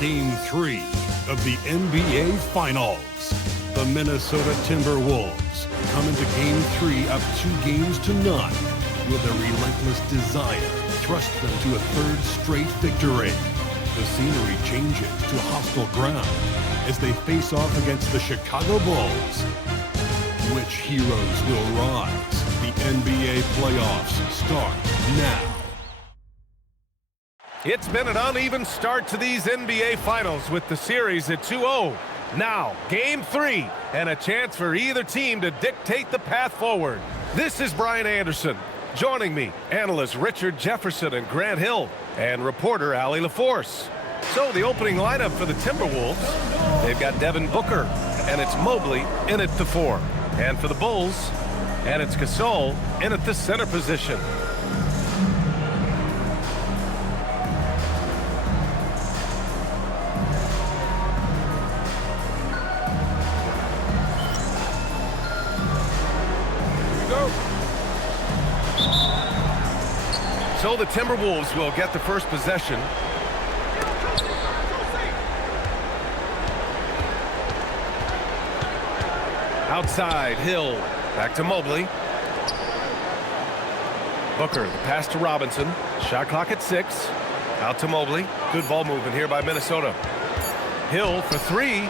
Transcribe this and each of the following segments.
Game 3 of the NBA Finals. The Minnesota Timberwolves come into Game 3 up 2-0 with a relentless desire thrust them to a third straight victory. The scenery changes to hostile ground as they face off against the Chicago Bulls. Which heroes will rise? The NBA playoffs start now. It's been an uneven start to these NBA Finals with the series at 2-0. Now, Game 3, and a chance for either team to dictate the path forward. This is Brian Anderson. Joining me, analysts Richard Jefferson and Grant Hill, and reporter Allie LaForce. So, the opening lineup for the Timberwolves, they've got Devin Booker, and it's Mobley in at the 4. And for the Bulls, and it's Cousy in at the center position. So the Timberwolves will get the first possession. Outside, Hill, back to Mobley. Booker, the pass to Robinson. Shot clock at 6. Out to Mobley. Good ball movement here by Minnesota. Hill for 3.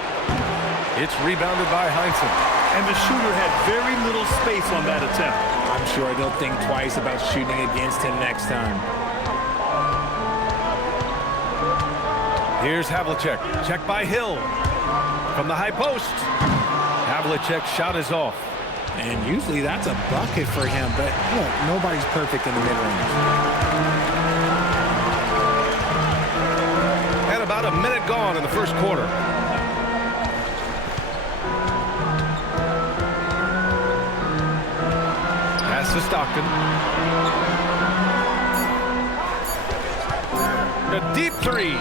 It's rebounded by Heinsohn. And the shooter had very little space on that attempt. I'm sure they'll think twice about shooting against him next time. Here's Havlicek. Check by Hill. From the high post. Havlicek's shot is off. And usually that's a bucket for him, but look, nobody's perfect in the mid-range. And about a minute gone in the first quarter. Pass to Stockton. A deep 3.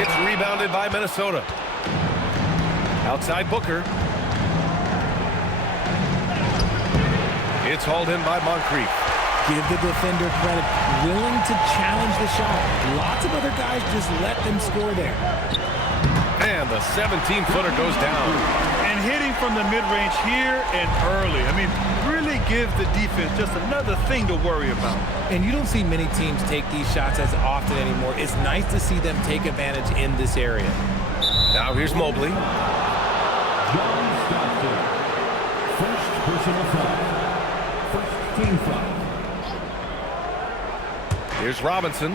It's rebounded by Minnesota. Outside Booker. It's hauled in by Moncrief. Give the defender credit. Willing to challenge the shot. Lots of other guys just let them score there. And the 17-footer goes down. And hitting from the mid-range here and early. I mean, really gives the defense just another thing to worry about. And you don't see many teams take these shots as often anymore. It's nice to see them take advantage in this area. Now here's Mobley. First personal foul. First team foul. Here's Robinson.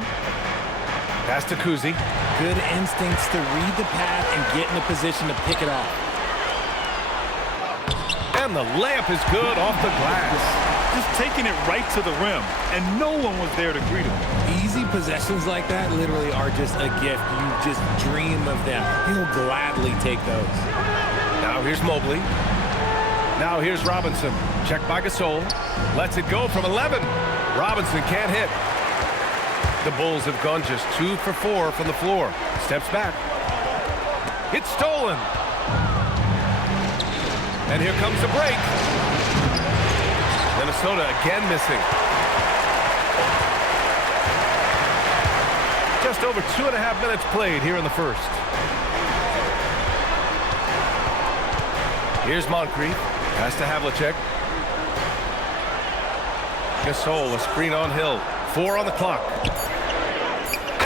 Pass to Cousy. Good instincts to read the path and get in a position to pick it off. And the layup is good off the glass. Just taking it right to the rim, and no one was there to greet him. Easy possessions like that literally are just a gift. You just dream of them. He'll gladly take those. Now here's Mobley. Now here's Robinson. Checked by Gasol. Lets it go from 11. Robinson can't hit. The Bulls have gone just 2 for 4 from the floor. Steps back. It's stolen. And here comes the break. Minnesota again missing. Just over 2.5 minutes played here in the first. Here's Moncrief. Pass to Havlicek. Gasol, a screen on Hill. 4 on the clock.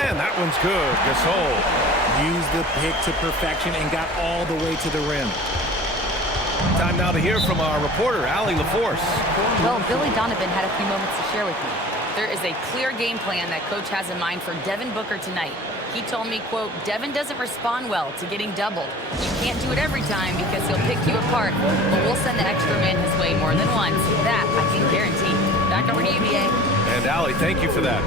And that one's good. Gasol used the pick to perfection and got all the way to the rim. Time now to hear from our reporter, Allie LaForce. Well, Billy Donovan had a few moments to share with me. There is a clear game plan that Coach has in mind for Devin Booker tonight. He told me, quote, Devin doesn't respond well to getting doubled. You can't do it every time because he'll pick you apart, but we'll send the extra man his way more than once. That I can guarantee. Back over to you, BA. And Allie, thank you for that.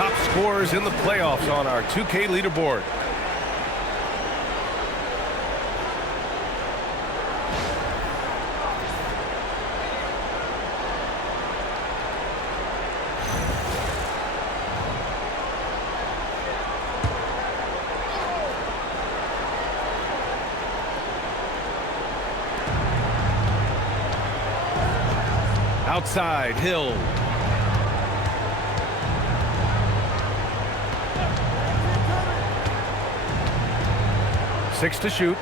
top scorers in the playoffs on our 2K leaderboard. Outside, Hill. Six to shoot.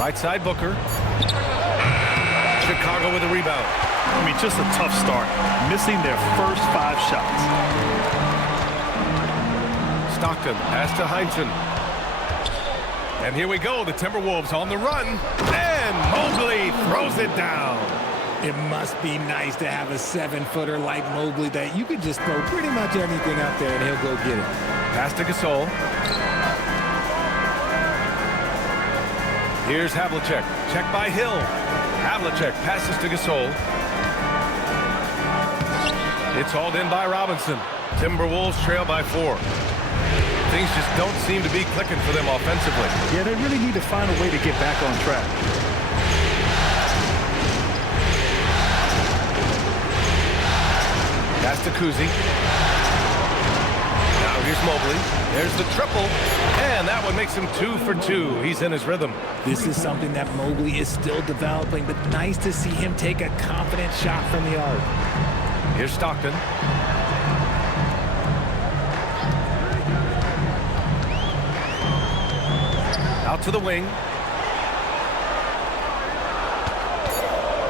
Right side, Booker. Chicago with a rebound. I mean, just a tough start. Missing their first 5 shots. Stockton, pass to Heinsohn. And here we go, the Timberwolves on the run. And Mobley throws it down. It must be nice to have a 7-footer like Mobley that you could just throw pretty much anything out there and he'll go get it. Pass to Gasol. Here's Havlicek. Check by Hill. Havlicek passes to Gasol. It's hauled in by Robinson. Timberwolves trail by 4. Things just don't seem to be clicking for them offensively. Yeah, they really need to find a way to get back on track. Pass to Cousy. Now here's Mobley. There's the triple. And that one makes him 2 for 2. He's in his rhythm. This is something that Mobley is still developing, but nice to see him take a confident shot from the arc. Here's Stockton. Out to the wing.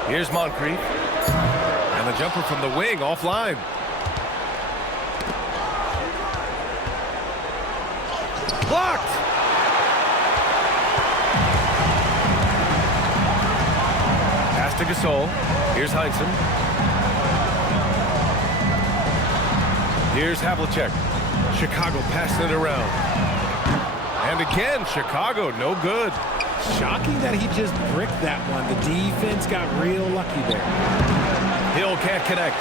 Here's Moncrief. And the jumper from the wing offline. Blocked! Pass to Gasol. Here's Heinsohn. Here's Havlicek. Chicago passing it around. And again, Chicago, no good. Shocking that he just bricked that one. The defense got real lucky there. Hill can't connect.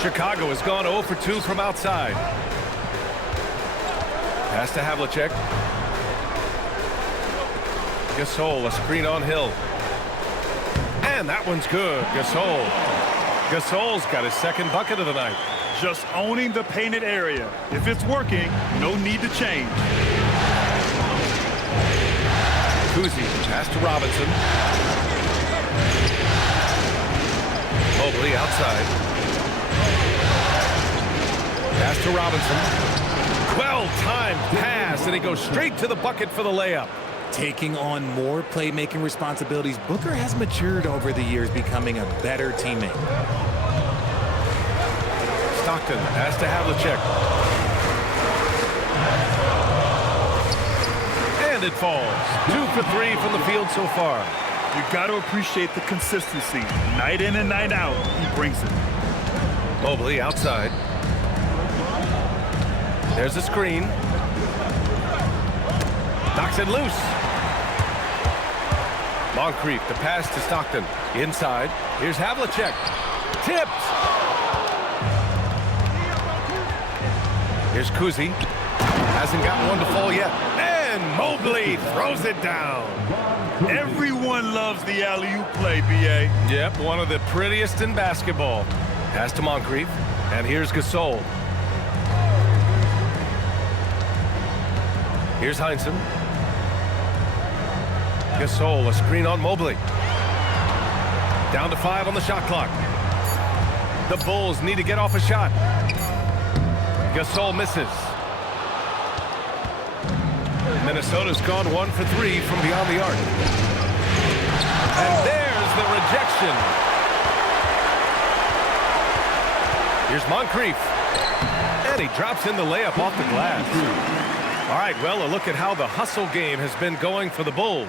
Chicago has gone 0 for 2 from outside. Pass to Havlicek. Gasol, a screen on Hill. And that one's good. Gasol's got his second bucket of the night. Just owning the painted area. If it's working, no need to change. Cousy, pass to Robinson. Mobley outside. Pass to Robinson. Well-timed pass, and he goes straight to the bucket for the layup. Taking on more playmaking responsibilities, Booker has matured over the years, becoming a better teammate. Stockton, pass to Havlicek. And it falls. 2 for 3 from the field so far. You got to appreciate the consistency. Night in and night out, he brings it. Mobley outside. There's a screen. Knocks it loose. Moncrief, the pass to Stockton. Inside. Here's Havlicek. Tipped. Here's Cousy. Hasn't gotten one to fall yet. And Mobley throws it down. Everyone loves the alley-oop play, B.A. Yep, one of the prettiest in basketball. Pass to Moncrief. And here's Gasol. Here's Heinsohn. Gasol, a screen on Mobley. Down to 5 on the shot clock. The Bulls need to get off a shot. Gasol misses. Minnesota's gone 1 for 3 from beyond the arc. And there's the rejection. Here's Moncrief. And he drops in the layup off the glass. All right, well, a look at how the hustle game has been going for the Bulls.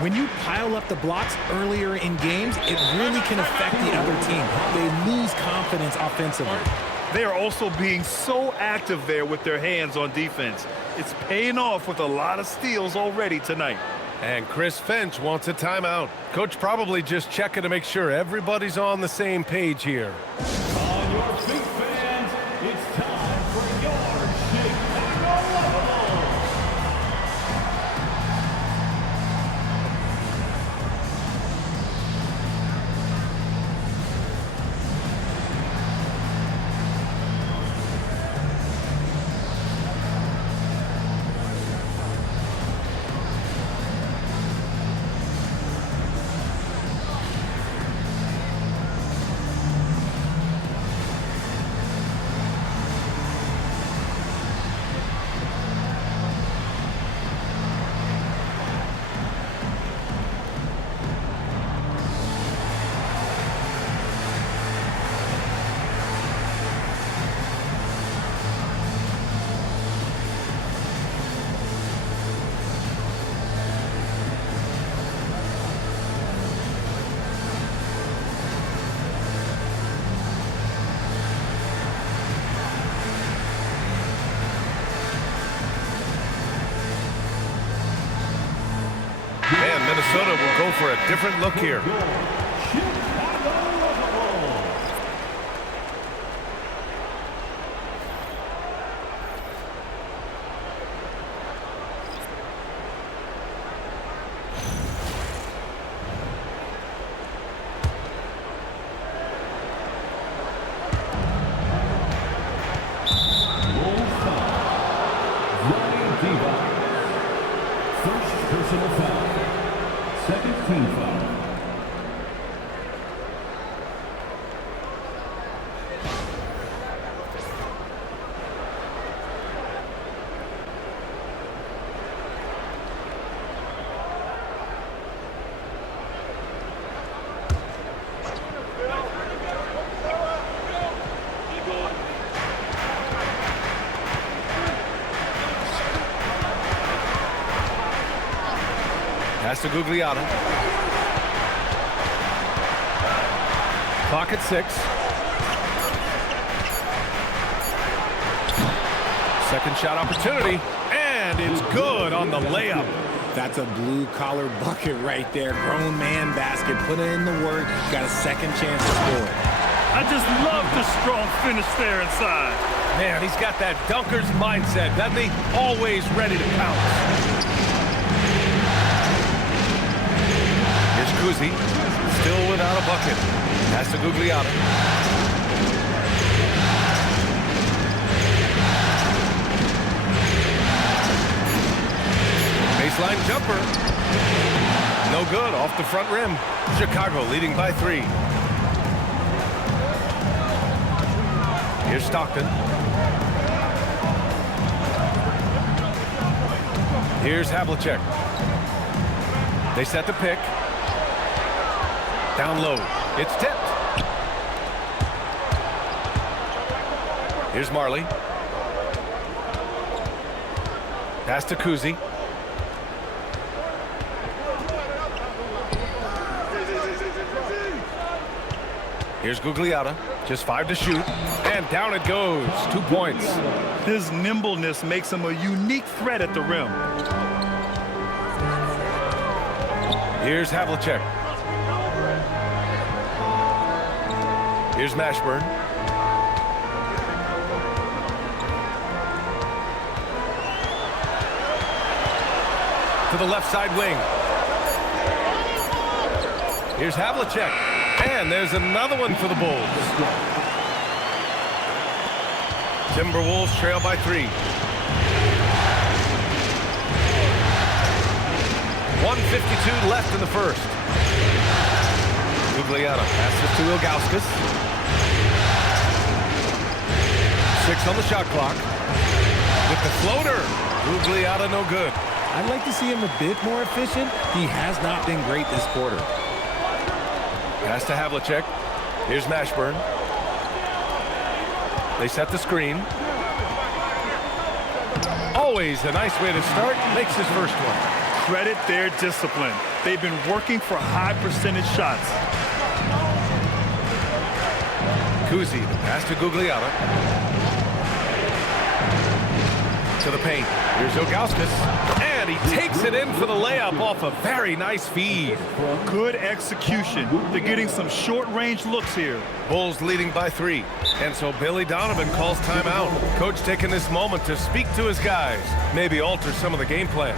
When you pile up the blocks earlier in games, it really can affect the other team. They lose confidence offensively. They are also being so active there with their hands on defense. It's paying off with a lot of steals already tonight. And Chris Finch wants a timeout. Coach probably just checking to make sure everybody's on the same page here. On your feet, fans, it's time for your Chicago Level. And Minnesota will go for a different look here. First personal foul. Second team foul. Pass to Gugliotta. Clock at 6. Second shot opportunity, and it's good on the layup. That's a blue-collar bucket right there. Grown man basket. Put in the work. Got a second chance to score. I just love the strong finish there inside. Man, he's got that dunker's mindset, doesn't he? Always ready to pounce. Here's Cousy, still without a bucket. Pass to Gugliotta. Baseline jumper. No good, off the front rim. Chicago leading by 3. Here's Stockton. Here's Havlicek. They set the pick. Down low. It's tipped. Here's Marley. Pass to Cousy. Here's Gugliotta. Just 5 to shoot. And down it goes. 2 points. His nimbleness makes him a unique threat at the rim. Here's Havlicek. Here's Mashburn. To the left side wing. Here's Havlicek. And there's another one for the Bulls. Timberwolves trail by 3. 1:52 left in the first. Gugliotta passes to Ilgauskas. 6 on the shot clock. With the floater. Gugliotta no good. I'd like to see him a bit more efficient. He has not been great this quarter. Pass to Havlicek. Here's Mashburn. They set the screen. Always a nice way to start. Makes his first one. Credit their discipline. They've been working for high percentage shots. Cousy, the pass to Gugliotta. To the paint. Here's Ilgauskas. And And he takes it in for the layup off a very nice feed. Good execution. They're getting some short-range looks here. Bulls leading by 3. And so Billy Donovan calls timeout. Coach taking this moment to speak to his guys. Maybe alter some of the game plan.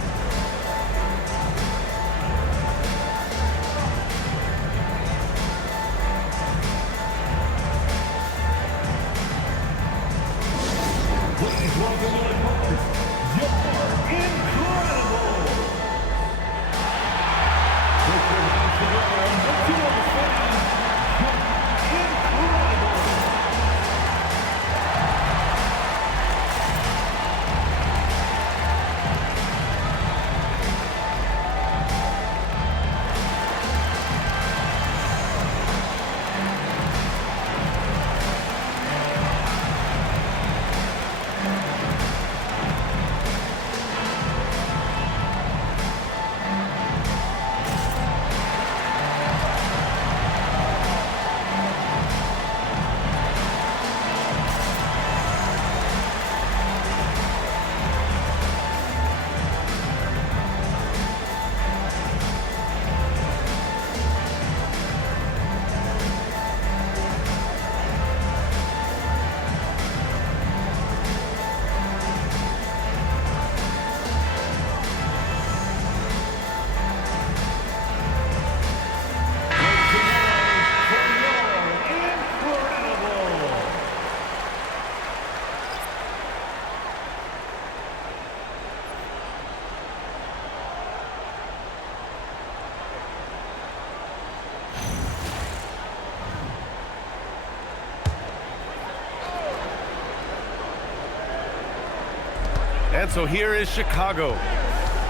And so here is Chicago.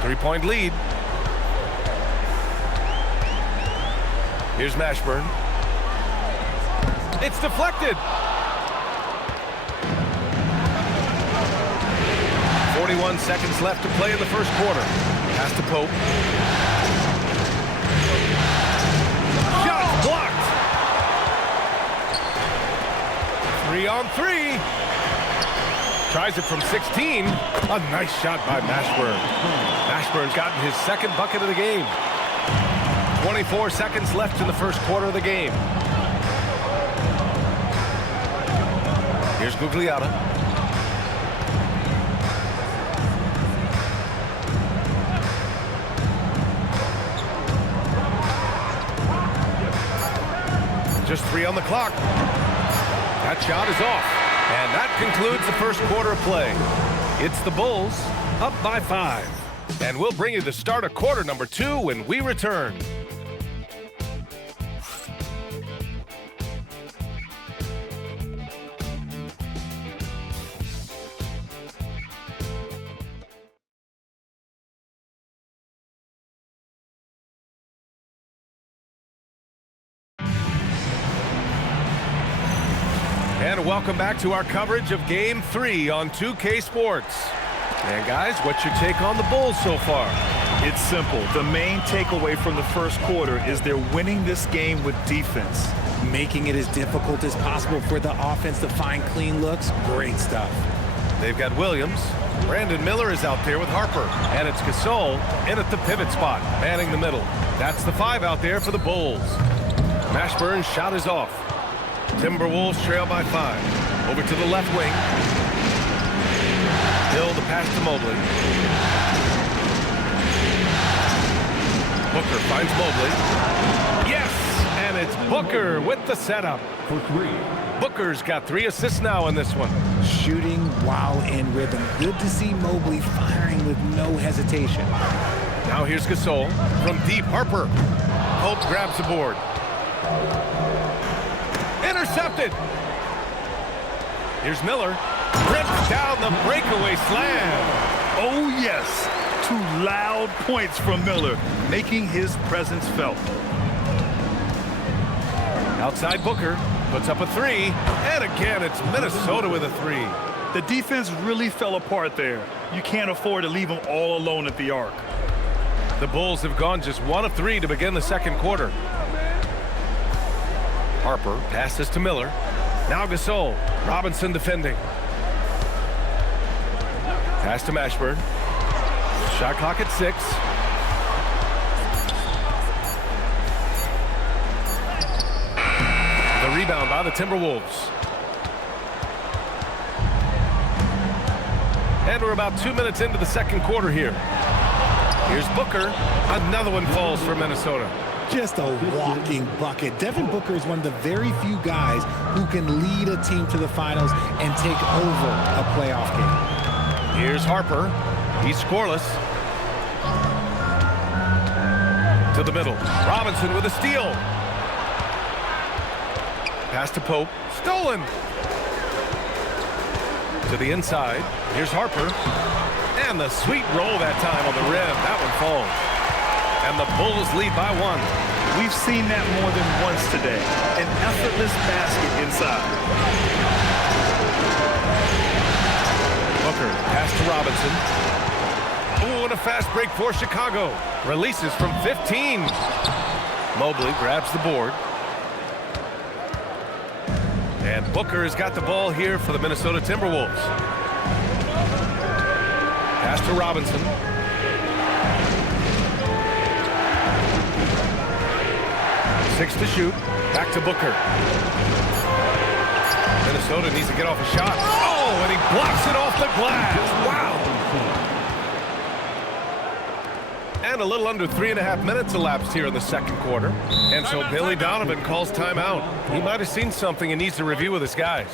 3-point lead. Here's Mashburn. It's deflected. 41 seconds left to play in the first quarter. Pass to Pope. Shot blocked. 3-on-3. Tries it from 16. A nice shot by Mashburn. Mashburn's gotten his second bucket of the game. 24 seconds left in the first quarter of the game. Here's Gugliotta. Just 3 on the clock. That shot is off. And that concludes the first quarter of play. It's the Bulls up by 5. And we'll bring you the start of quarter number 2 when we return. And welcome back to our coverage of Game 3 on 2K Sports. And guys, what's your take on the Bulls so far? It's simple. The main takeaway from the first quarter is they're winning this game with defense. Making it as difficult as possible for the offense to find clean looks. Great stuff. They've got Williams. Brandon Miller is out there with Harper. And it's Gasol in at the pivot spot, manning the middle. That's the 5 out there for the Bulls. Mashburn's shot is off. Timberwolves trail by 5. Over to the left wing. Hill the pass to Mobley. Booker finds Mobley. Yes! And it's Booker with the setup. For 3. Booker's got 3 assists now in this one. Shooting while in rhythm. Good to see Mobley firing with no hesitation. Now here's Gasol from deep. Harper. Hope grabs the board. Intercepted. Here's Miller. Rips down the breakaway slam. Oh, yes. 2 loud points from Miller, making his presence felt. Outside Booker. Puts up a 3. And again, it's Minnesota with a 3. The defense really fell apart there. You can't afford to leave them all alone at the arc. The Bulls have gone just 1 of 3 to begin the second quarter. Harper passes to Miller. Now Gasol. Robinson defending. Pass to Mashburn. Shot clock at 6. The rebound by the Timberwolves. And we're about 2 minutes into the second quarter here. Here's Booker. Another one falls for Minnesota. Just a walking bucket. Devin Booker is one of the very few guys who can lead a team to the finals and take over a playoff game. Here's Harper. He's scoreless. To the middle. Robinson with a steal. Pass to Pope. Stolen. To the inside. Here's Harper. And the sweet roll that time on the rim. That one falls. And the Bulls lead by 1. We've seen that more than once today. An effortless basket inside. Booker, pass to Robinson. Oh, and a fast break for Chicago. Releases from 15. Mobley grabs the board. And Booker has got the ball here for the Minnesota Timberwolves. Pass to Robinson. Six to shoot. Back to Booker. Minnesota needs to get off a shot. Oh, and he blocks it off the glass. Wow. And a little under 3.5 minutes elapsed here in the second quarter. And so Billy Donovan calls timeout. He might have seen something and needs to review with his guys.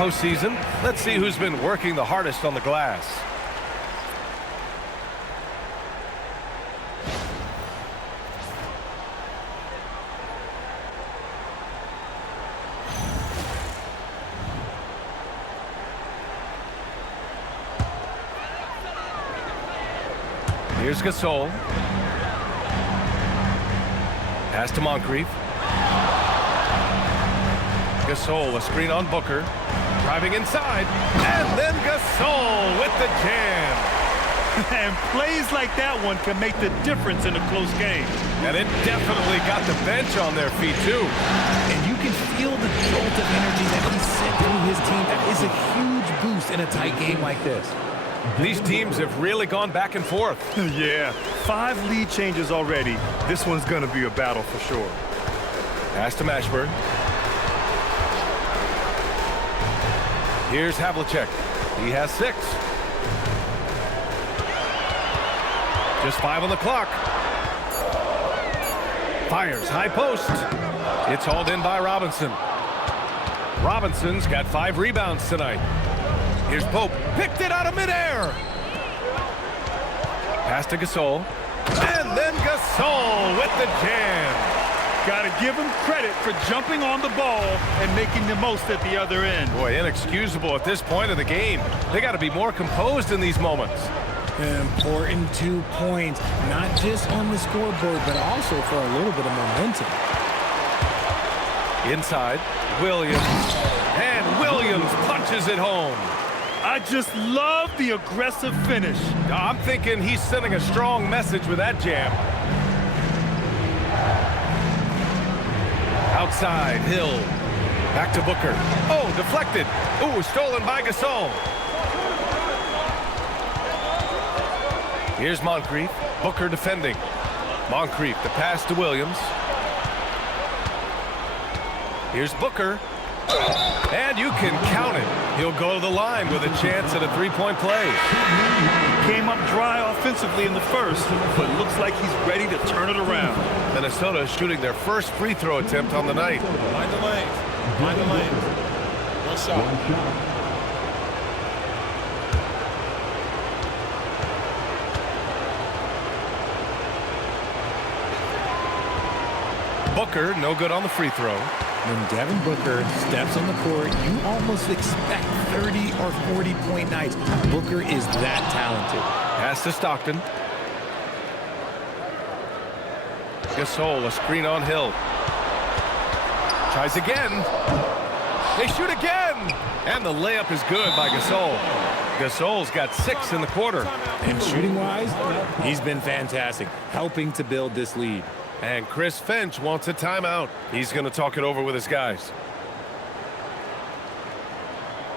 Postseason. Let's see who's been working the hardest on the glass. Here's Gasol. Pass to Moncrief. Gasol, a screen on Booker. Driving inside, and then Gasol with the jam. And plays like that one can make the difference in a close game. And it definitely got the bench on their feet, too. And you can feel the jolt of energy that he sent through his team. That is a huge boost in a tight game like this. These teams have really gone back and forth. Yeah, 5 lead changes already. This one's going to be a battle for sure. Pass to Mashburn. Here's Havlicek. He has 6. Just 5 on the clock. Fires, high post. It's hauled in by Robinson. Robinson's got 5 rebounds tonight. Here's Pope. Picked it out of midair. Pass to Gasol. And then Gasol with the jam. Got to give him credit for jumping on the ball and making the most at the other end. Boy, inexcusable at this point of the game. They got to be more composed in these moments. Important 2 points, not just on the scoreboard, but also for a little bit of momentum. Inside, Williams. And Williams punches it home. I just love the aggressive finish. I'm thinking he's sending a strong message with that jam. Outside, Hill. Back to Booker. Oh, deflected. Ooh, stolen by Gasol. Here's Moncrief. Booker defending. Moncrief, the pass to Williams. Here's Booker. And you can count it. He'll go to the line with a chance at a three-point play. Came up dry offensively in the first, but looks like he's ready to turn it around. Minnesota shooting their first free throw attempt on the night. Mind the lanes. Mind the lanes. One shot. Booker, no good on the free throw. When Devin Booker steps on the court, you almost expect 30 or 40-point nights. Booker is that talented. Pass to Stockton. Gasol, a screen on Hill. Tries again. They shoot again. And the layup is good by Gasol. Gasol's got 6 in the quarter. And shooting-wise, he's been fantastic, helping to build this lead. And Chris Finch wants a timeout. He's going to talk it over with his guys.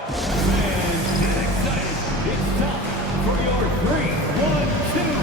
Fans, get excited. It's time for your 3-1-2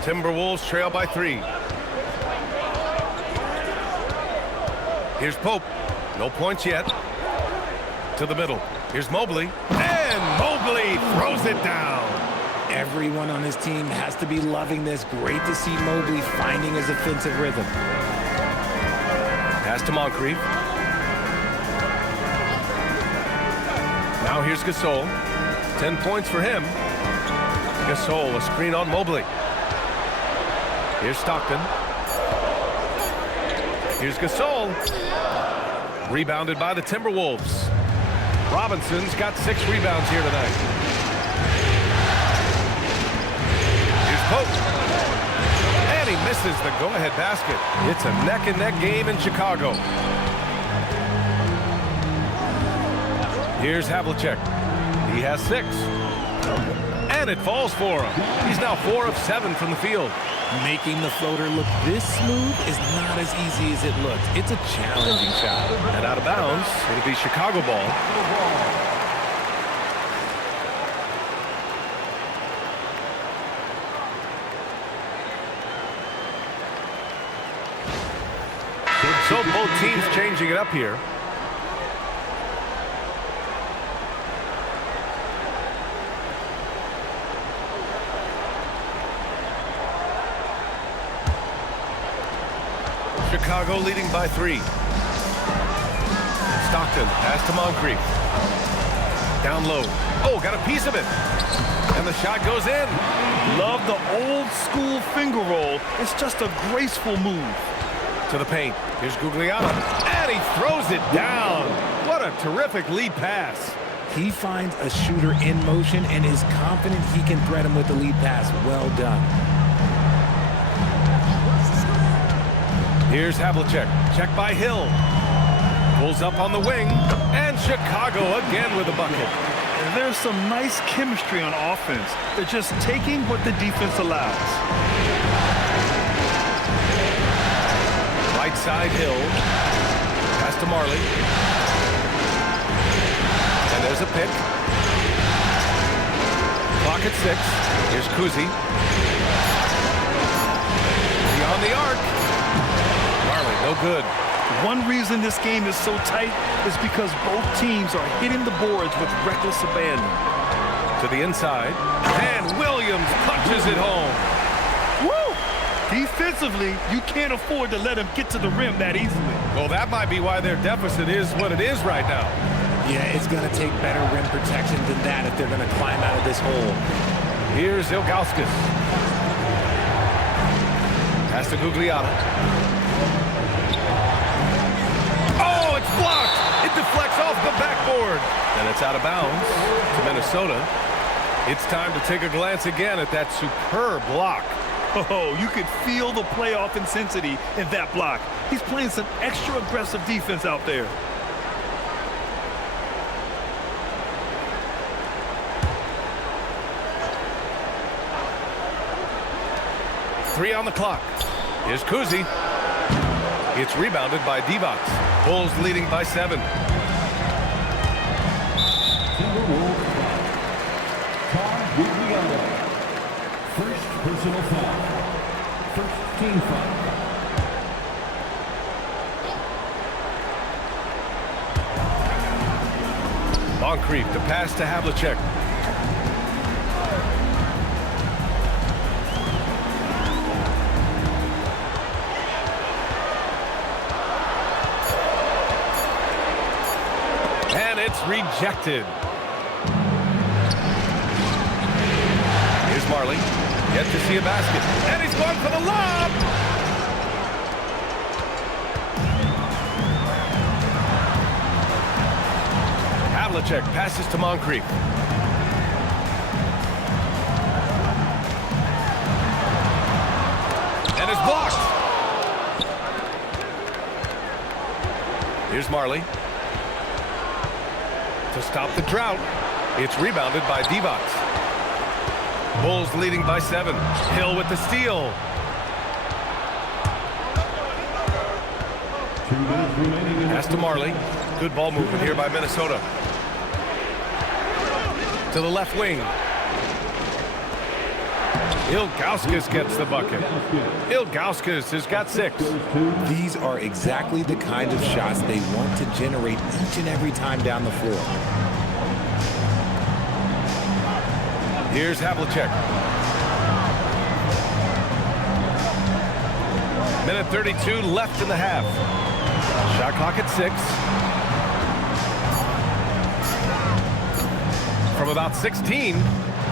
Timberwolves trail by 3. Here's Pope. No points yet. To the middle. Here's Mobley. And Mobley throws it down. Everyone on his team has to be loving this. Great to see Mobley finding his offensive rhythm. Pass to Moncrief. Now here's Gasol. 10 points for him. Gasol, a screen on Mobley. Here's Stockton. Here's Gasol. Rebounded by the Timberwolves. Robinson's got 6 rebounds here tonight. Here's Pope. And he misses the go-ahead basket. It's a neck-and-neck game in Chicago. Here's Havlicek. He has 6. And it falls for him. He's now 4 of 7 from the field. Making the floater look this smooth is not as easy as it looks. It's a challenging shot. And out of bounds, it'll be Chicago ball. So both teams changing it up here. Chicago leading by 3. Stockton, pass to Moncrief. Down low. Oh, got a piece of it. And the shot goes in. Love the old school finger roll. It's just a graceful move. To the paint. Here's Gugliotta. And he throws it down. What a terrific lead pass. He finds a shooter in motion and is confident he can thread him with the lead pass. Well done. Here's Havlicek. Check by Hill. Pulls up on the wing. And Chicago again with a bucket. And there's some nice chemistry on offense. They're just taking what the defense allows. Right side, Hill. Pass to Marley. And there's a pick. Clock at 6. Here's Cousy. Beyond the arc. Marley, no good. One reason this game is so tight is because both teams are hitting the boards with reckless abandon. To the inside. And Williams punches it home. Woo! Defensively, you can't afford to let him get to the rim that easily. Well, that might be why their deficit is what it is right now. Yeah, it's going to take better rim protection than that if they're going to climb out of this hole. Here's Ilgauskas. Pass to Gugliotta. Oh, it's blocked. It deflects off the backboard. And it's out of bounds to Minnesota. It's time to take a glance again at that superb block. Oh, you could feel the playoff intensity in that block. He's playing some extra aggressive defense out there. Three on the clock. Here's Cousy. It's rebounded by Divac. Bulls leading by 7. Timberwolves foul. Gugliotta. First personal foul. First team foul. Moncrief, the pass to Havlicek. And it's rejected. Here's Marley. Yet to see a basket. And he's going for the lob. Havlicek passes to Moncrief. And it's blocked. Here's Marley. To stop the drought. It's rebounded by Divac. Bulls leading by 7. Hill with the steal. 2 minutes remaining. Pass to Marley. Good ball movement here by Minnesota. To the left wing. Ilgauskas gets the bucket. Ilgauskas has got 6. These are exactly the kind of shots they want to generate each and every time down the floor. Here's Havlicek. Minute 32 left in the half. Shot clock at 6. From about 16,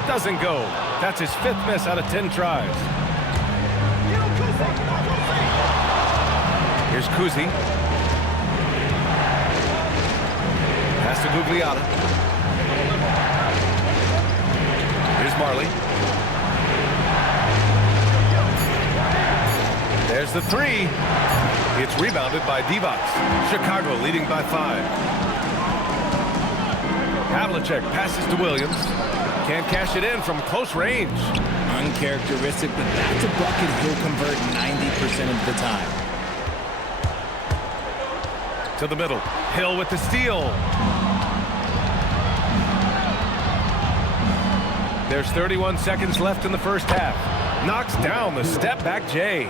doesn't go. That's his 5th miss out of 10 tries. Here's Cousy. Pass to Gugliotta. Here's Marley. There's the 3. It's rebounded by Divac. Chicago leading by 5. Havlicek passes to Williams. Can't cash it in from close range. Uncharacteristic, but that's a bucket he'll convert 90% of the time. To the middle. Hill with the steal. There's 31 seconds left in the first half. Knocks down the step back J.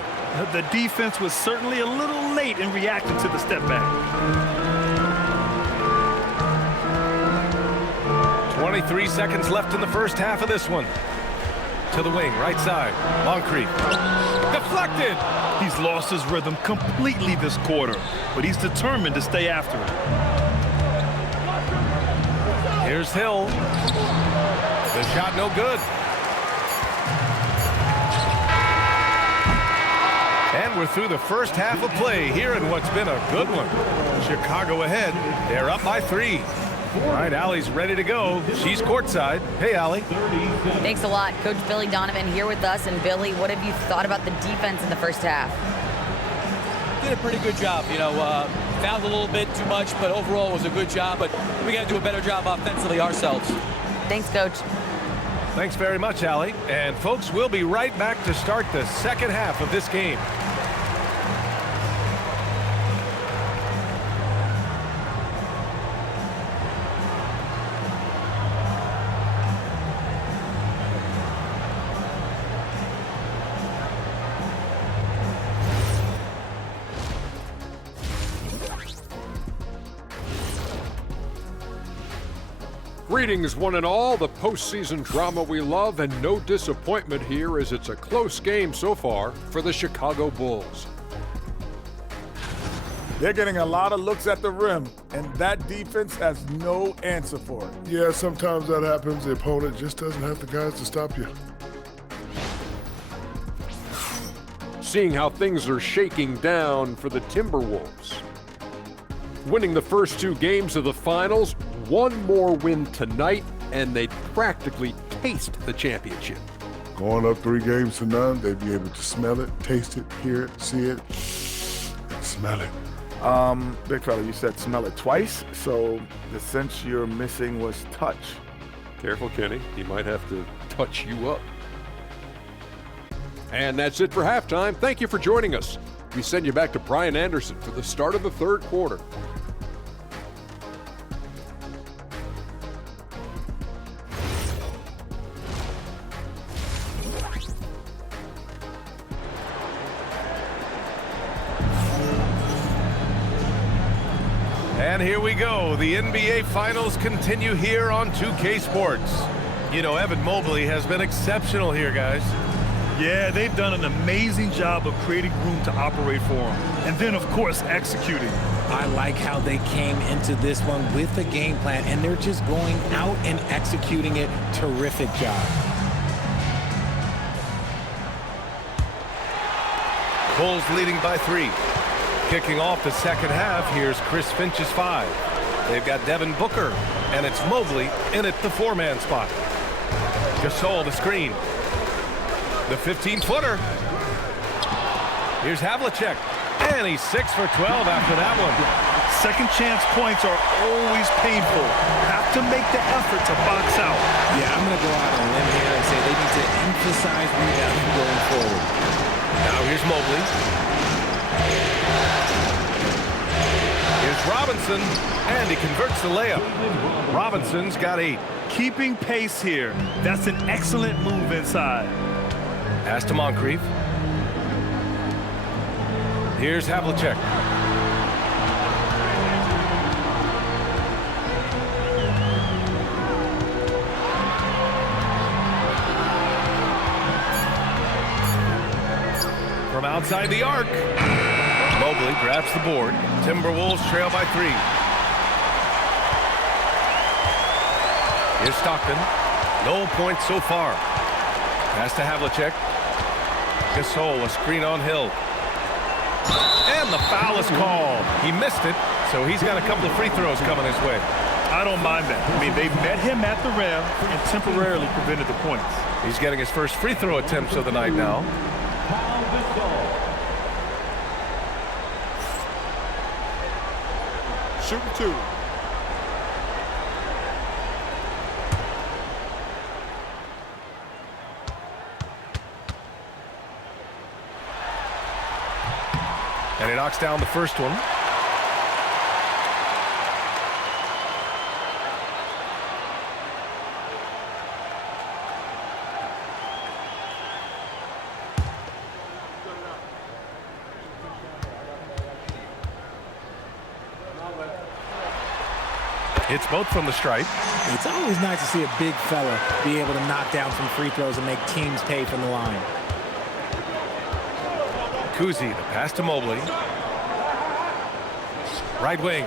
The defense was certainly a little late in reacting to the step back. 23 seconds left in the first half of this one. To the wing, right side. Moncrief. Deflected. He's lost his rhythm completely this quarter, but he's determined to stay after it. Here's Hill. The shot no good. And we're through the first half of play here in what's been a good one. Chicago ahead. They're up by 3. All right, Allie's ready to go. She's courtside. Hey, Allie. Thanks a lot. Coach Billy Donovan here with us. And Billy, what have you thought about the defense in the first half? Did a pretty good job. You know, fouled a little bit too much, but overall it was a good job. But we got to do a better job offensively ourselves. Thanks, Coach. Thanks very much, Allie. And folks, we'll be right back to start the second half of this game. Greetings, one and all. The postseason drama we love, and no disappointment here as it's a close game so far for the Chicago Bulls. They're getting a lot of looks at the rim, and that defense has no answer for it. Yeah, sometimes that happens. The opponent just doesn't have the guys to stop you. Seeing how things are shaking down for the Timberwolves. Winning the first two games of the finals, one more win tonight, and they'd practically taste the championship. Going up 3-0, they'd be able to smell it, taste it, hear it, see it, and smell it. Big fella, you said smell it twice, so the sense you're missing was touch. Careful, Kenny. He might have to touch you up. And that's it for halftime. Thank you for joining us. We send you back to Brian Anderson for the start of the third quarter. And here we go. The NBA Finals continue here on 2K Sports. You know, Evan Mobley has been exceptional here, guys. Yeah, they've done an amazing job of creating room to operate for him. And then, of course, executing. I like how they came into this one with a game plan, and they're just going out and executing it. Terrific job. Bulls leading by 3. Kicking off the second half, here's Chris Finch's 5. They've got Devin Booker, and it's Mobley in at the 4-man spot. Gasol the screen. The 15-footer. Here's Havlicek, and he's 6 for 12 after that one. Second chance points are always painful. Have to make the effort to box out. Yeah, I'm going to go out on a limb here and say they need to emphasize rebounding going forward. Now here's Mobley. Here's Robinson, and he converts the layup. Robinson's got 8. Keeping pace here. That's an excellent move inside. Pass to Moncrief. Here's Havlicek. From outside the arc. Mobley grabs the board. Timberwolves trail by 3. Here's Stockton. No points so far. Pass to Havlicek. Gasol, a screen on Hill. And the foul is called. He missed it, so he's got a couple of free throws coming his way. I don't mind that. I mean, they met him at the rim and temporarily prevented the points. He's getting his first free throw attempts of the night now. Shooting 2. And he knocks down the first one. Hits both from the stripe. It's always nice to see a big fella be able to knock down some free throws and make teams pay from the line. Cousy, the pass to Mobley. Right wing.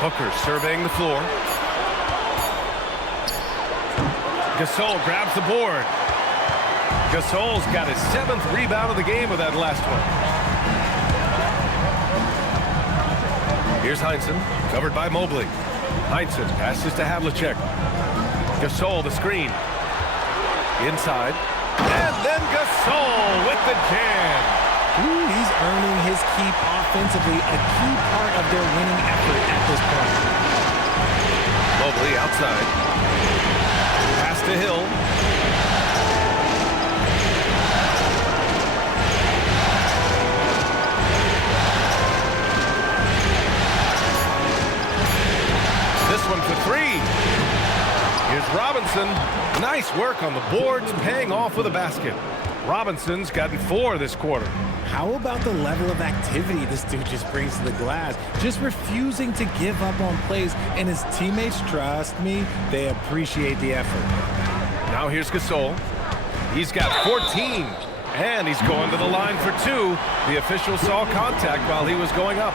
Booker surveying the floor. Gasol grabs the board. Gasol's got his 7th rebound of the game with that last one. Here's Heinsohn, covered by Mobley. Heinsohn passes to Havlicek. Gasol, the screen. Inside. And then Gasol with the jam. Ooh, he's earning his keep offensively, a key part of their winning effort at this point. Mobley outside. Pass to Hill. This one for three. Here's Robinson. Nice work on the boards, paying off with a basket. Robinson's gotten 4 this quarter. How about the level of activity this dude just brings to the glass? Just refusing to give up on plays, and his teammates, trust me, they appreciate the effort. Now here's Gasol. He's got 14, and he's going to the line for 2. The official saw contact while he was going up.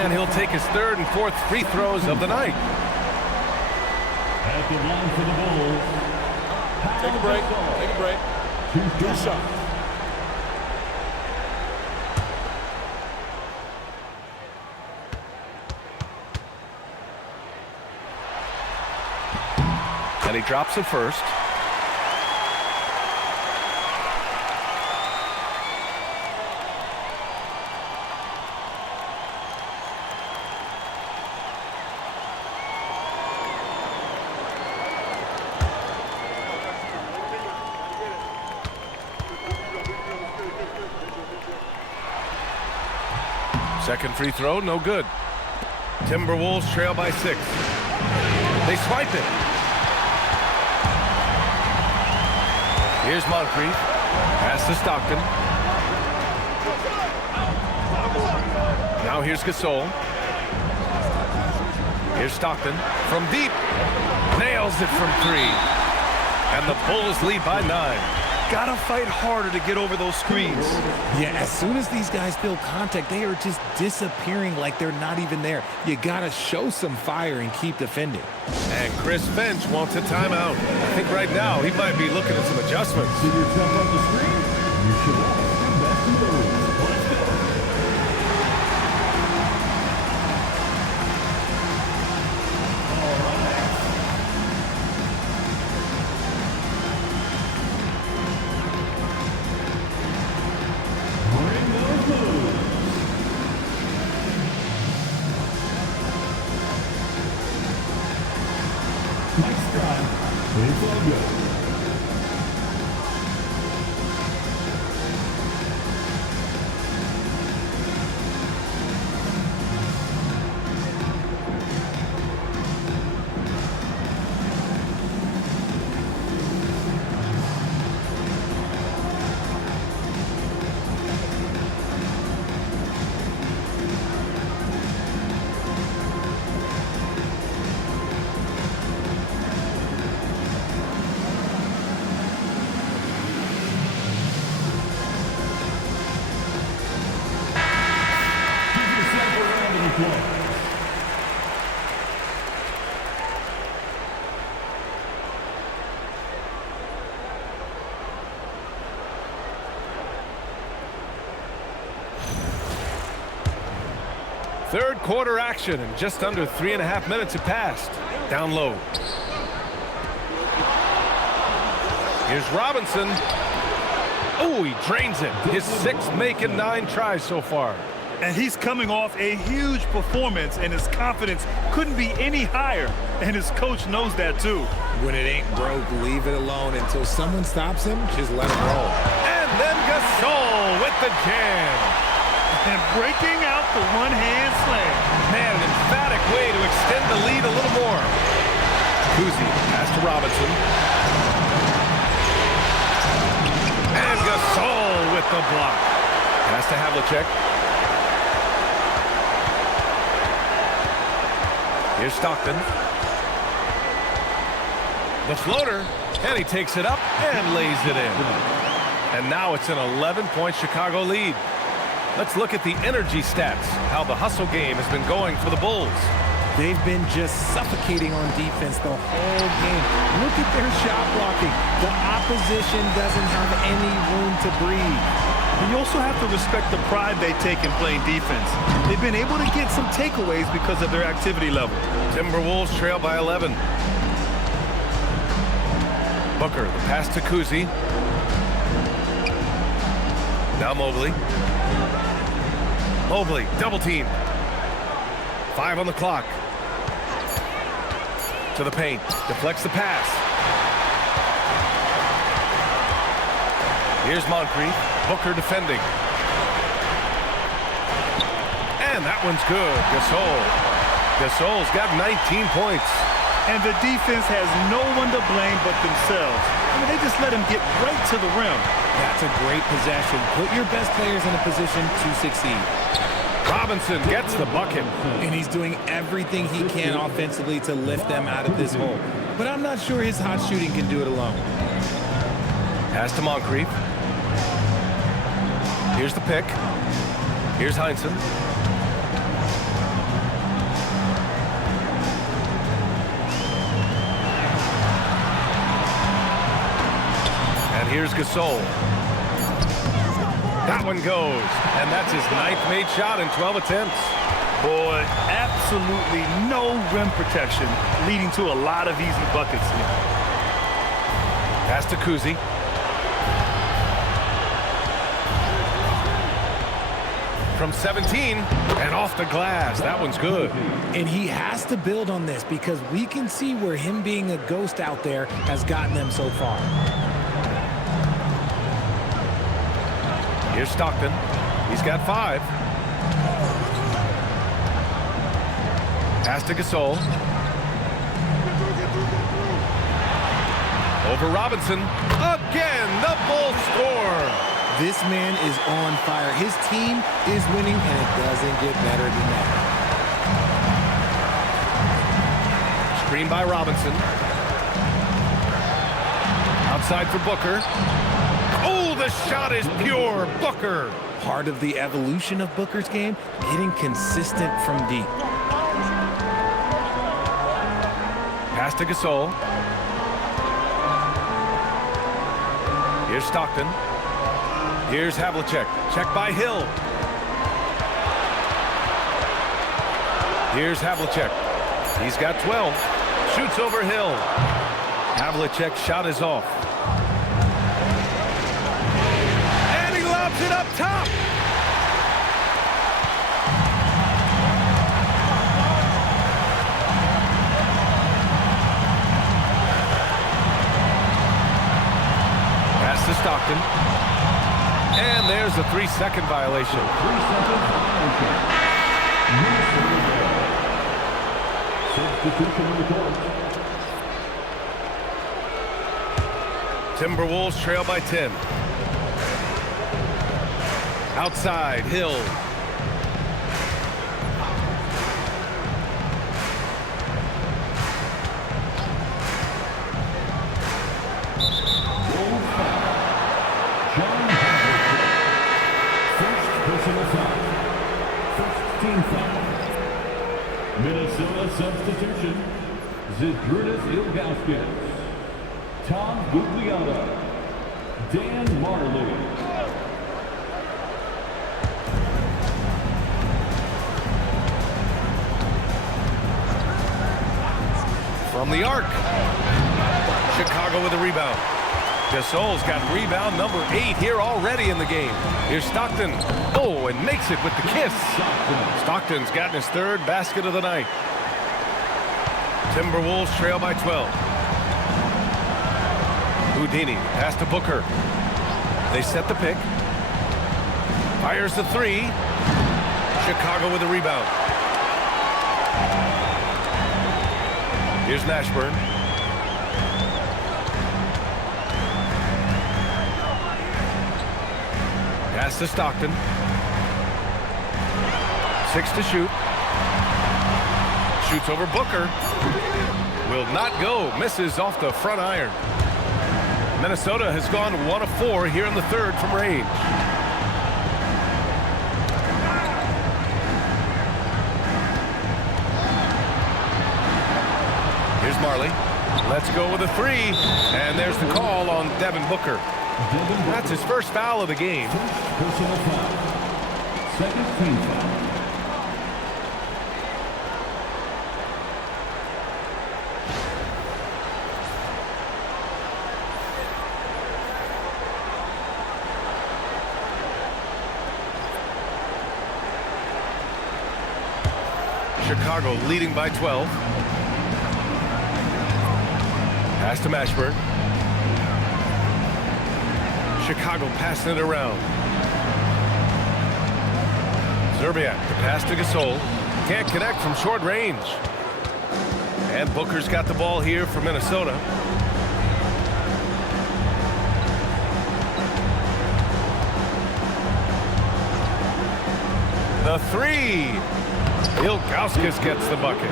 And he'll take his 3rd and 4th free throws of the night. At the line for the Bulls. Take a break. Take a break. Do something. And he drops it first. Second free throw, no good. Timberwolves trail by 6. They swipe it. Here's Moncrief. Pass to Stockton. Now here's Gasol. Here's Stockton from deep. Nails it from 3. And the Bulls lead by 9. Gotta fight harder to get over those screens. Yeah, as soon as these guys feel contact, they are just disappearing like they're not even there. You gotta show some fire and keep defending. And Chris Finch wants a timeout. I think right now he might be looking at some adjustments. See yourself on the screen? You should watch the best of those. Let's go. All right. Bring those moves. Next drive. It's all good. Third quarter action, and just under 3.5 minutes have passed. Down low. Here's Robinson. Oh, he drains it. His 6th make in 9 tries so far. And he's coming off a huge performance, and his confidence couldn't be any higher. And his coach knows that, too. When it ain't broke, leave it alone until someone stops him. Just let him roll. And then Gasol with the jam. And breaking out the one-hand slam. Man, an emphatic way to extend the lead a little more. Cousy pass to Robinson. And Gasol with the block. Pass to Havlicek. Here's Stockton. The floater. And he takes it up and lays it in. And now it's an 11-point Chicago lead. Let's look at the energy stats, how the hustle game has been going for the Bulls. They've been just suffocating on defense the whole game. Look at their shot blocking. The opposition doesn't have any room to breathe. And you also have to respect the pride they take in playing defense. They've been able to get some takeaways because of their activity level. Timberwolves trail by 11. Booker, the pass to Cousy. Now Mobley. Mobley, double team. 5 on the clock. To the paint, deflects the pass. Here's Moncrief, Booker defending. And that one's good, Gasol. Gasol's got 19 points. And the defense has no one to blame but themselves. I mean, they just let him get right to the rim. That's a great possession. Put your best players in a position to succeed. Robinson gets the bucket. And he's doing everything he can offensively to lift them out of this hole. But I'm not sure his hot shooting can do it alone. Pass to Moncrief. Here's the pick. Here's Heinsohn. And here's Gasol. That one goes, and that's his 9th made shot in 12 attempts. Boy, absolutely no rim protection, leading to a lot of easy buckets here. Pass to Cousy. From 17, and off the glass. That one's good. And he has to build on this because we can see where him being a ghost out there has gotten them so far. Here's Stockton. He's got 5. Pass to Gasol. Over Robinson. Again, the Bulls score. This man is on fire. His team is winning, and it doesn't get better than that. Screen by Robinson. Outside for Booker. Oh, the shot is pure. Booker. Part of the evolution of Booker's game, getting consistent from deep. Pass to Gasol. Here's Stockton. Here's Havlicek. Check by Hill. Here's Havlicek. He's got 12. Shoots over Hill. Havlicek's shot is off. And he lobs it up top. Pass to Stockton. And there's a 3-second violation. Timberwolves trail by 10. Outside, Hill. Minnesota substitution, Zydrunas Ilgauskas, Tom Gugliotta, Dan Majerle. From the arc. Chicago with a rebound. Gasol's got rebound number 8 here already in the game. Here's Stockton. Oh, and makes it with the kiss. Stockton's gotten his 3rd basket of the night. Timberwolves trail by 12. Houdini, pass to Booker. They set the pick. Fires the 3. Chicago with a rebound. Here's Nashburn. Pass to Stockton. 6 to shoot. Shoots over Booker. Will not go. Misses off the front iron. Minnesota has gone 1 of 4 here in the 3rd from range. Here's Marley. Let's go with a 3. And there's the call on Devin Booker. That's his first foul of the game. Personal foul. Second team foul. Chicago leading by 12. Pass to Mashburn. Chicago passing it around. Zerbiak, the pass to Gasol. Can't connect from short range. And Booker's got the ball here for Minnesota. The three. Ilgauskas gets the bucket.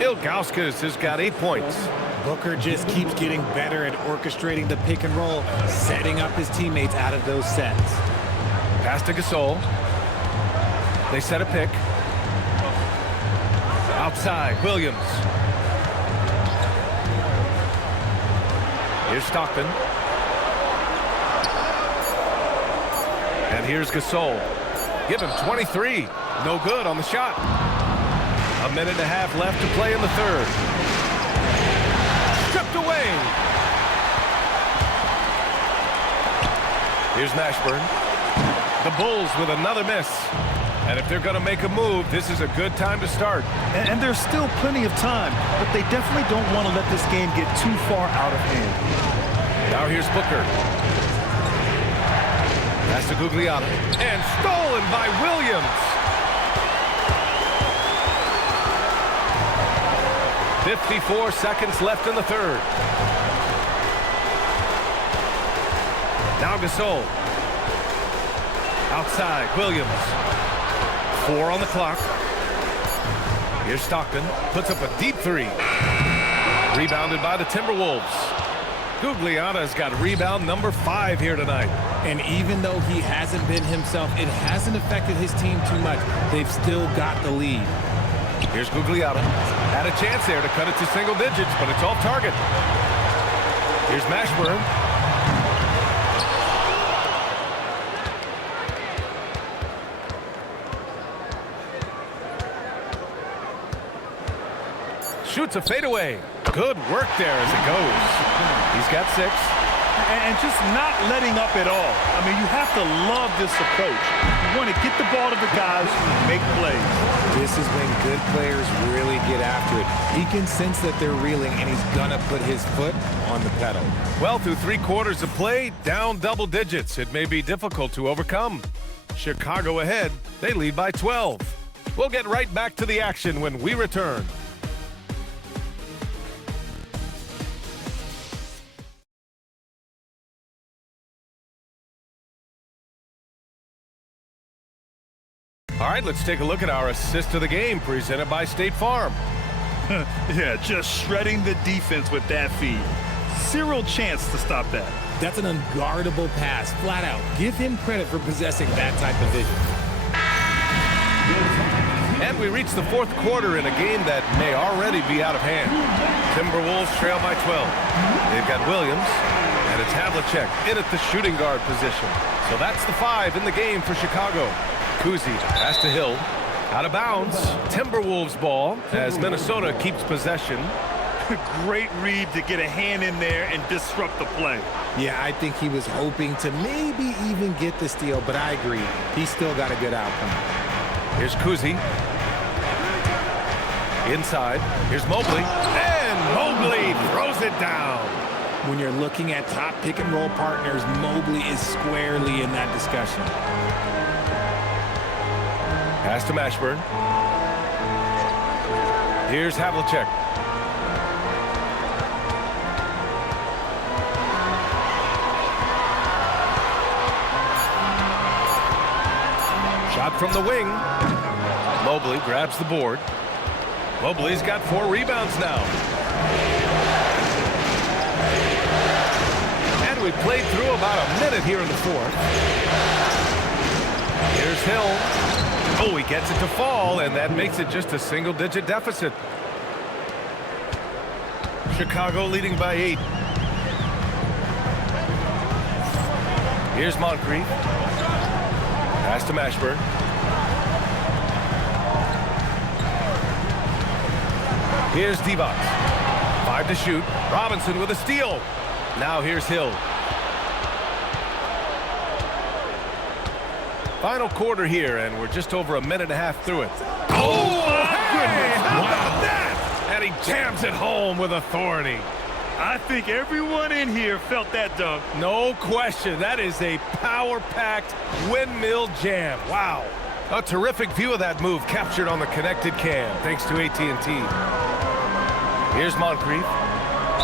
Ilgauskas has got 8 points. Booker just keeps getting better at orchestrating the pick and roll, setting up his teammates out of those sets. Pass to Gasol. They set a pick. Outside, Williams. Here's Stockton. And here's Gasol. Give him 23. No good on the shot. A minute and a half left to play in the third. Stripped away. Here's Mashburn. The Bulls with another miss. And if they're going to make a move, this is a good time to start. And there's still plenty of time, but they definitely don't want to let this game get too far out of hand. Now here's Booker. Pass to Gugliotta. And stolen by Williams. 54 seconds left in the third. Now Gasol. Outside, Williams. 4 on the clock. Here's Stockton. Puts up a deep three. Rebounded by the Timberwolves. Gugliotta's got rebound number 5 here tonight. And even though he hasn't been himself, it hasn't affected his team too much. They've still got the lead. Here's Gugliotta. Had a chance there to cut it to single digits, but it's off target. Here's Mashburn. Shoots a fadeaway. Good work there as it goes. He's got 6. And just not letting up at all. I mean, you have to love this approach. You want to get the ball to the guys who make plays. This is when good players really get after it. He can sense that they're reeling, and he's going to put his foot on the pedal. Well, through 3 quarters of play, down double digits. It may be difficult to overcome. Chicago ahead. They lead by 12. We'll get right back to the action when we return. All right, let's take a look at our assist of the game presented by State Farm. Yeah, just shredding the defense with that feed. Zero chance to stop that. That's an unguardable pass, flat out. Give him credit for possessing that type of vision. And we reach the 4th quarter in a game that may already be out of hand. Timberwolves trail by 12. They've got Williams, and it's Havlicek in at the shooting guard position. So that's the 5 in the game for Chicago. Cousy pass to Hill. Out of bounds. Timberwolves ball as Minnesota keeps possession. Great read to get a hand in there and disrupt the play. Yeah, I think he was hoping to maybe even get the steal, but I agree. He's still got a good outcome. Here's Cousy. Inside. Here's Mobley. And Mobley throws it down. When you're looking at top pick-and-roll partners, Mobley is squarely in that discussion. Pass to Mashburn. Here's Havlicek. Shot from the wing. Mobley grabs the board. Mobley's got 4 rebounds now. And we played through about a minute here in the 4th. Here's Hill. Oh, he gets it to fall, and that makes it just a single-digit deficit. Chicago leading by 8. Here's Moncrief. Pass to Mashburn. Here's Divac. 5 to shoot. Robinson with a steal. Now here's Hill. Final quarter here, and we're just over a minute and a half through it. Oh, goodness. How about that? And he jams it home with authority. I think everyone in here felt that dunk. No question. That is a power-packed windmill jam. Wow. A terrific view of that move captured on the connected cam, thanks to AT&T. Here's Moncrief.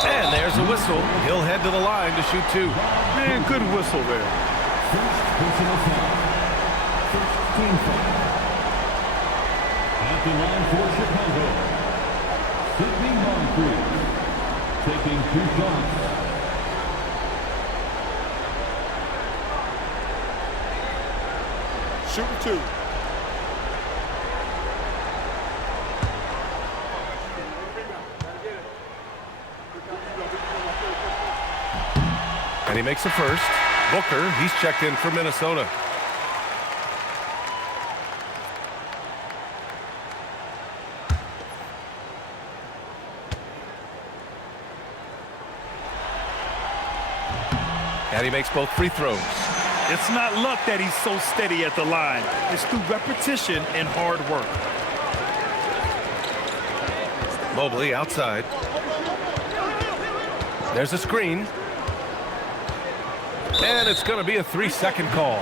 And there's a whistle. He'll head to the line to shoot two. Man, good whistle there. First personal foul. First team foul. At the line for Chicago, Sidney Moncrief, taking 2 shots. Shooting 2. And he makes the first. Booker, he's checked in for Minnesota. And he makes both free throws. It's not luck that he's so steady at the line. It's through repetition and hard work. Mobley outside. There's a screen. And it's going to be a 3-second call.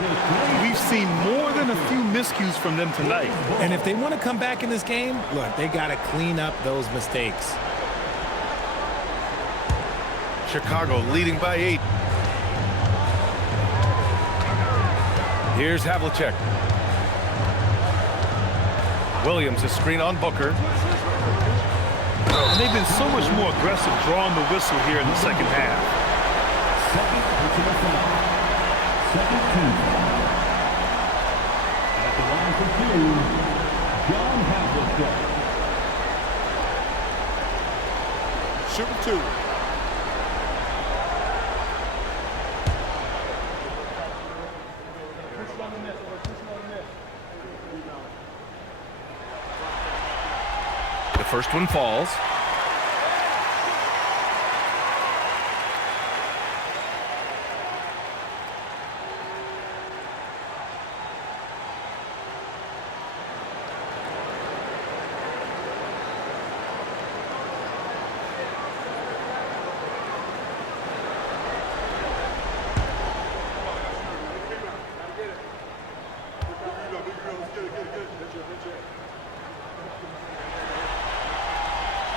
We've seen more than a few miscues from them tonight. And if they want to come back in this game, look, they got to clean up those mistakes. Chicago leading by 8. Here's Havlicek. Williams, a screen on Booker. And they've been so much more aggressive drawing the whistle here in the second half. Second personal foul. Second team foul. At the line for 2, John Havlicek. Shooting 2. The first one falls.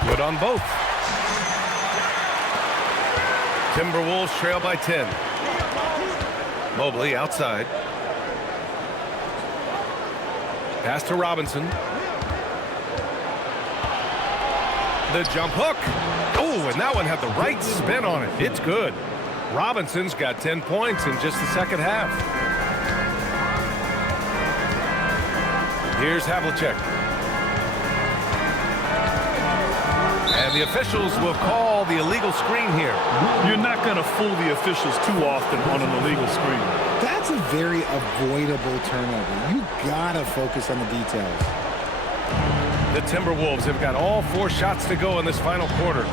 Good on both. Timberwolves trail by 10. Mobley outside. Pass to Robinson. The jump hook. Oh, and that one had the right spin on it. It's good. Robinson's got 10 points in just the second half. Here's Havlicek. And the officials will call the illegal screen here. You're not going to fool the officials too often on an illegal screen. That's a very avoidable turnover. You got to focus on the details. The Timberwolves have got all 4 shots to go in this final quarter.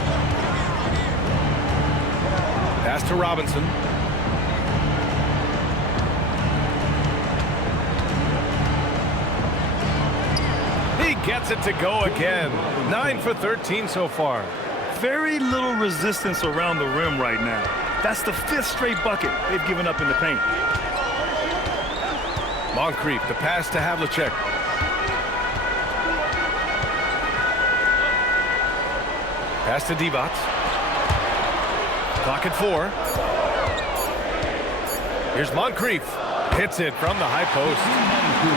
Pass to Robinson. He gets it to go again. 9 for 13 so far. Very little resistance around the rim right now. That's the 5th straight bucket they've given up in the paint. Moncrief, the pass to Havlicek. Pass to Divac. Clock at 4. Here's Moncrief. Hits it from the high post.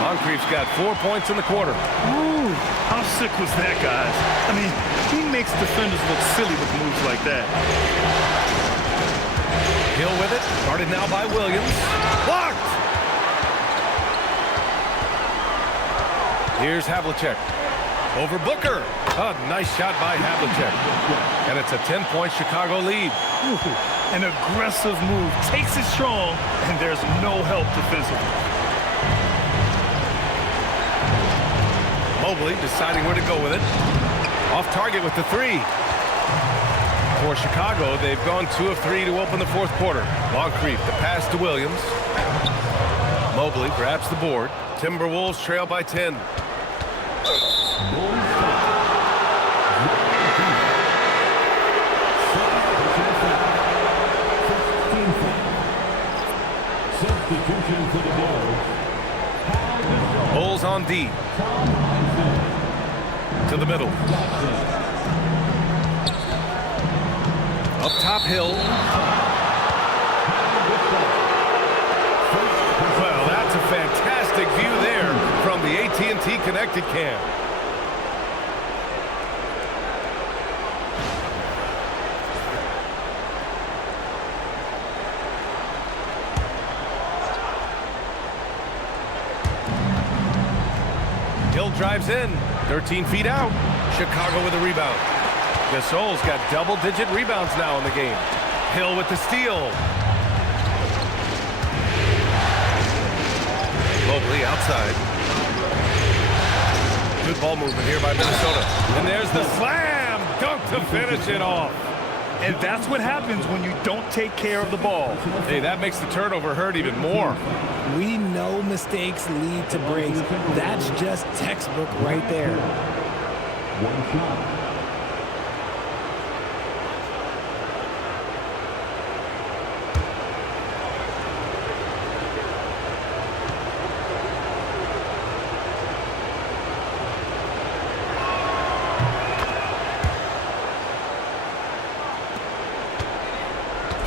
Moncrief's got 4 points in the quarter. Ooh, how sick was that, guys? I mean, he makes defenders look silly with moves like that. Hill with it. Guarded now by Williams. Blocked! Here's Havlicek. Over Booker. A nice shot by Havlicek. And it's a 10-point Chicago lead. Ooh, an aggressive move. Takes it strong, and there's no help defensively. Mobley deciding where to go with it. Off target with the 3. For Chicago, they've gone 2 of 3 to open the 4th quarter. Moncrief, the pass to Williams. Mobley grabs the board. Timberwolves trail by 10. Substitution for the Bulls. Bulls on D. To the middle. Up top, Hill. Well, that's a fantastic view there from the AT&T Connected Cam. Hill drives in, 13 feet out. Chicago with a rebound. Gasol's got double-digit rebounds now in the game. Hill with the steal. Mobley outside. Good ball movement here by Minnesota. And there's the slam dunk to finish it off. And that's what happens when you don't take care of the ball. Hey, that makes the turnover hurt even more. We know mistakes lead to breaks. That's just textbook right there. One shot.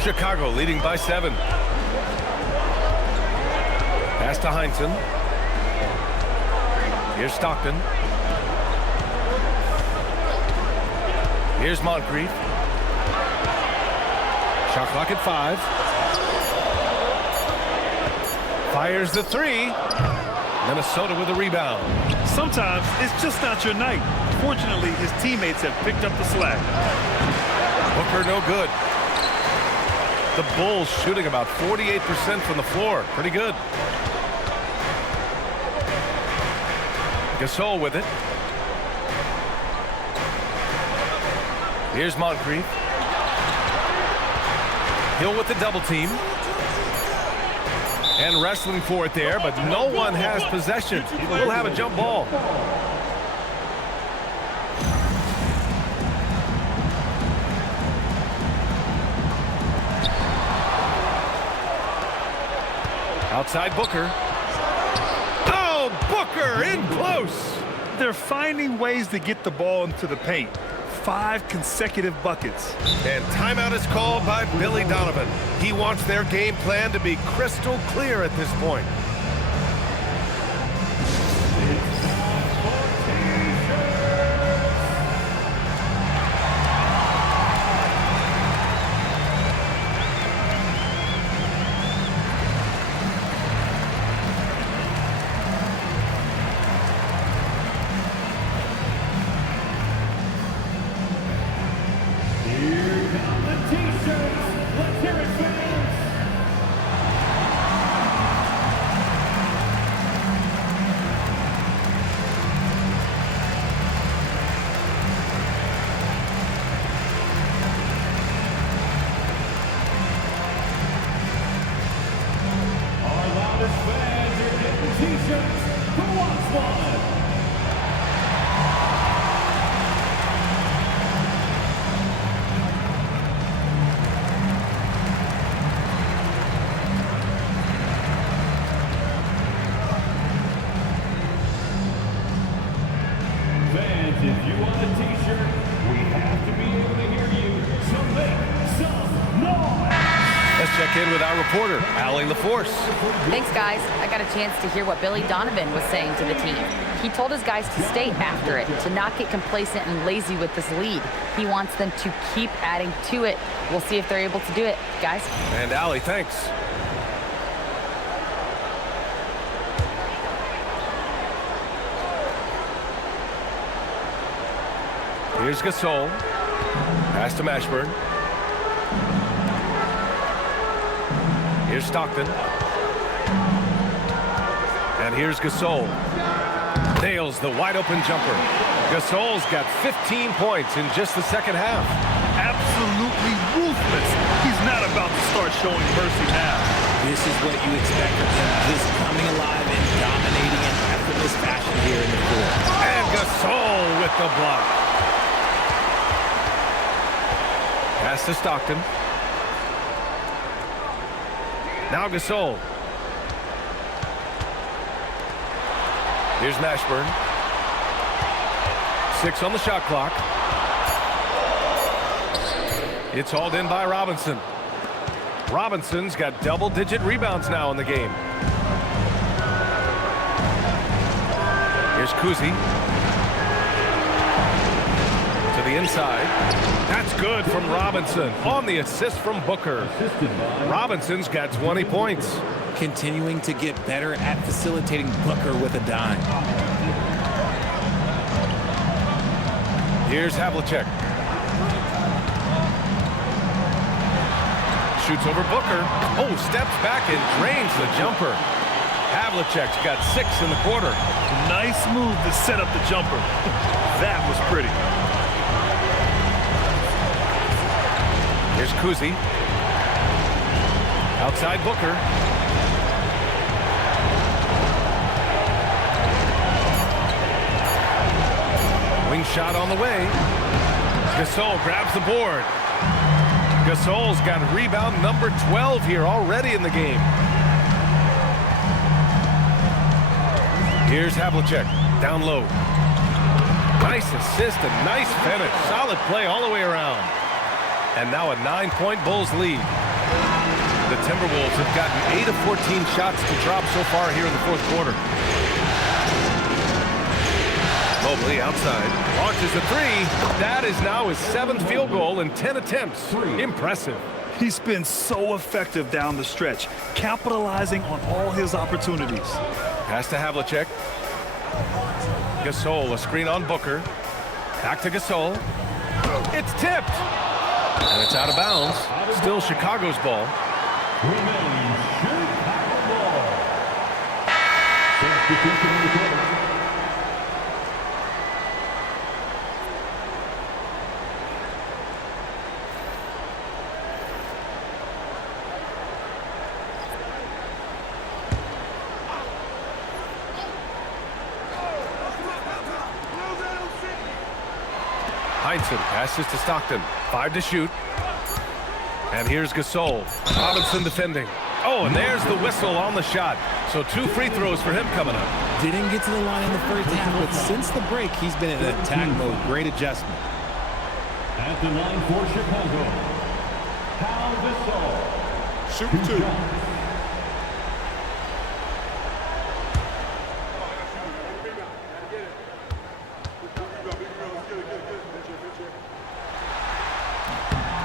Chicago leading by 7. Pass to Heinsohn. Here's Stockton. Here's Moncrief. Shot clock at 5. Fires the 3. Minnesota with a rebound. Sometimes it's just not your night. Fortunately, his teammates have picked up the slack. Booker no good. The Bulls shooting about 48% from the floor. Pretty good. Gasol with it. Here's Moncrief. Hill with the double team. And wrestling for it there, but no one has possession. We'll have a jump ball. Outside Booker. Oh, Booker in close. They're finding ways to get the ball into the paint. 5 consecutive buckets. And timeout is called by Billy Donovan. He wants their game plan to be crystal clear at this point. If you want a t-shirt, we have to be able to hear you, so make some noise. Let's check in with our reporter, Allie LaForce. Thanks, guys. I got a chance to hear what Billy Donovan was saying to the team. He told his guys to stay after it, to not get complacent and lazy with this lead. He wants them to keep adding to it. We'll see if they're able to do it, guys. And Allie, thanks. Here's Gasol. Pass to Mashburn. Here's Stockton. And here's Gasol. Nails the wide-open jumper. Gasol's got 15 points in just the second half. Absolutely ruthless. He's not about to start showing mercy now. This is what you expect of him, just coming alive and dominating in effortless fashion here in the fourth. And Gasol with the block. Pass to Stockton. Now Gasol. Here's Mashburn. 6 on the shot clock. It's hauled in by Robinson. Robinson's got double-digit rebounds now in the game. Here's Cousy. To the inside. That's good from Robinson on the assist from Booker. Robinson's got 20 points. Continuing to get better at facilitating Booker with a dime. Here's Havlicek. Shoots over Booker. Oh, steps back and drains the jumper. Havlicek's got 6 in the quarter. Nice move to set up the jumper. That was pretty. Here's Cousy. Outside Booker. Wing shot on the way. Gasol grabs the board. Gasol's got rebound number 12 here already in the game. Here's Havlicek, down low. Nice assist and nice finish. Solid play all the way around. And now a 9-point Bulls lead. The Timberwolves have gotten 8 of 14 shots to drop so far here in the fourth quarter. Mobley outside, launches a 3. That is now his 7th field goal in 10 attempts. Impressive. He's been so effective down the stretch, capitalizing on all his opportunities. Pass to Havlicek. Gasol, a screen on Booker. Back to Gasol. It's tipped. And it's out of bounds. Still Chicago's ball. Remains Chicago ball. Substitution in the quarter. Heinsohn passes to Stockton. 5 to shoot. And here's Gasol. Robinson defending. Oh, and there's the whistle on the shot. So 2 free throws for him coming up. Didn't get to the line in the first half, but since the break, he's been in attack mode. Great adjustment. At the line for Chicago, Gasol. Shoot 2.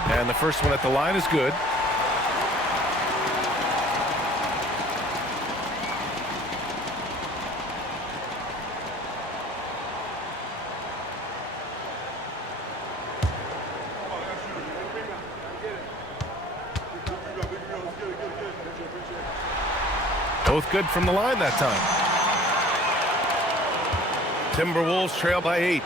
And the first one at the line is good. Both good from the line that time. Timberwolves trail by 8.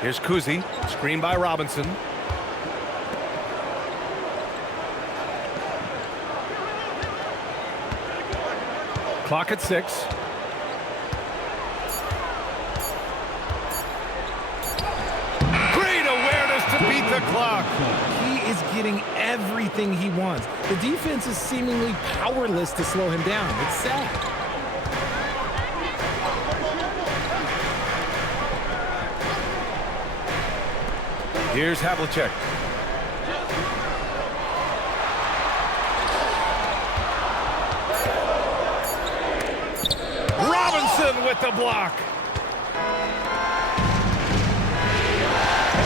Here's Cousy, screen by Robinson. Clock at 6. Great awareness to beat the clock. He is getting everything he wants. The defense is seemingly powerless to slow him down. It's sad. Here's Havlicek. Robinson with the block.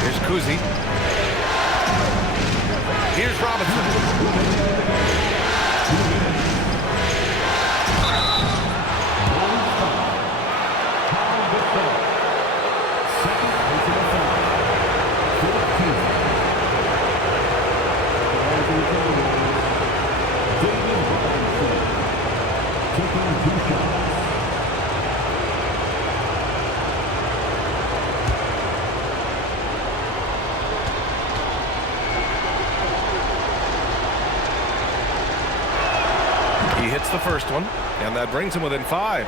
Here's Cousy. Here's Robinson. He hits the first one, and that brings him within 5.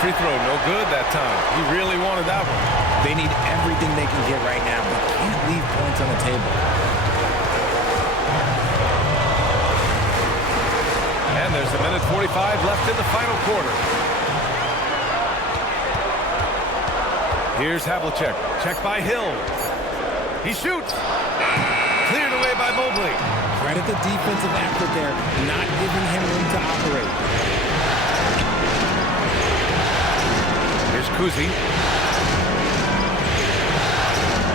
free throw, no good that time. He really wanted that one. They need everything they can get right now, but can't leave points on the table. And there's a minute 45 left in the final quarter. Here's Havlicek. Check by Hill. He shoots. Cleared away by Mobley. Credit the defensive effort there, not giving him room to operate. Here's Cousy.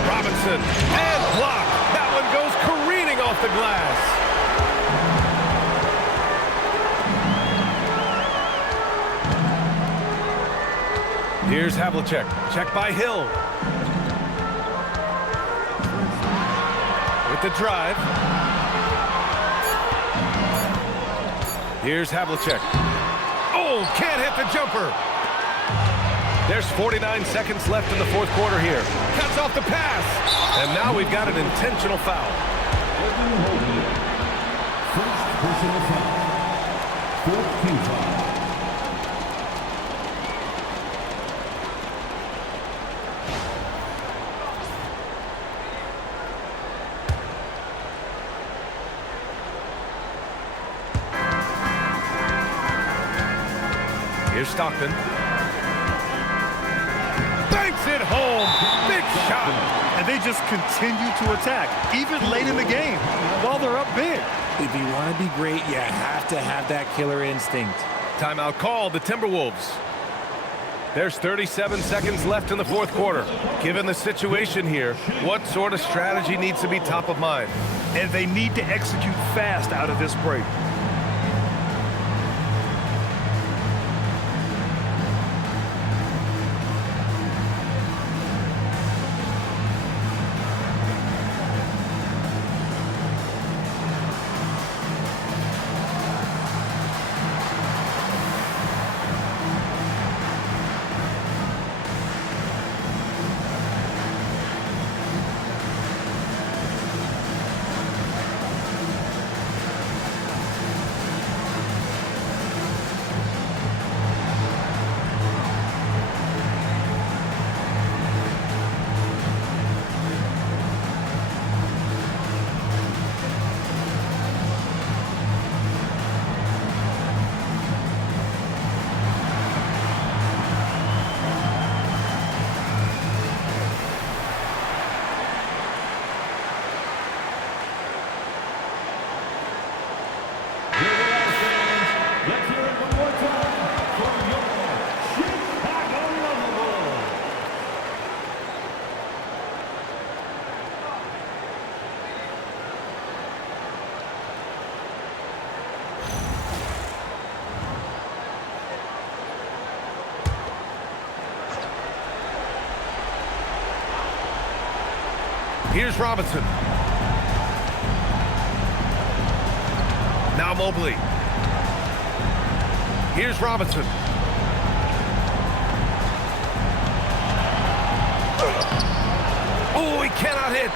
Robinson. And blocked. That one goes careening off the glass. Here's Havlicek. Check by Hill. With the drive. Here's Havlicek. Oh, can't hit the jumper. There's 49 seconds left in the fourth quarter here. Cuts off the pass. And now we've got an intentional foul. First personal foul. 14-foul. Here's Stockton. Banks it home. Big shot. And they just continue to attack, even late in the game, while they're up big. If you want to be great, you have to have that killer instinct. Timeout called, the Timberwolves. There's 37 seconds left in the fourth quarter. Given the situation here, what sort of strategy needs to be top of mind? And they need to execute fast out of this break. Let's hear it one more time for your Chicago Bulls. Here's Robinson. Now Mobley. Here's Robinson. Oh, he cannot hit.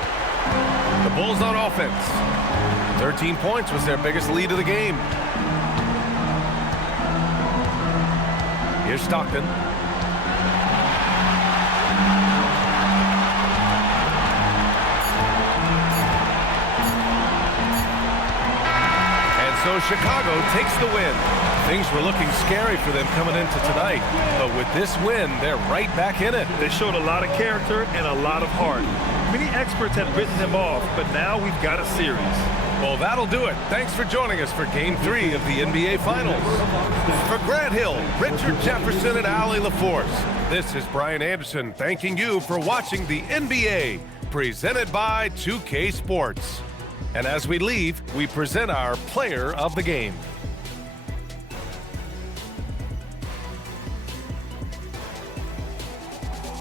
The Bulls on offense. 13 points was their biggest lead of the game. Here's Stockton. And so Chicago takes the win. Things were looking scary for them coming into tonight, but with this win, they're right back in it. They showed a lot of character and a lot of heart. Many experts had written them off, but now we've got a series. Well, that'll do it. Thanks for joining us for Game 3 of the NBA Finals. For Grant Hill, Richard Jefferson, and Allie LaForce, this is Brian Anderson thanking you for watching the NBA, presented by 2K Sports. And as we leave, we present our player of the game.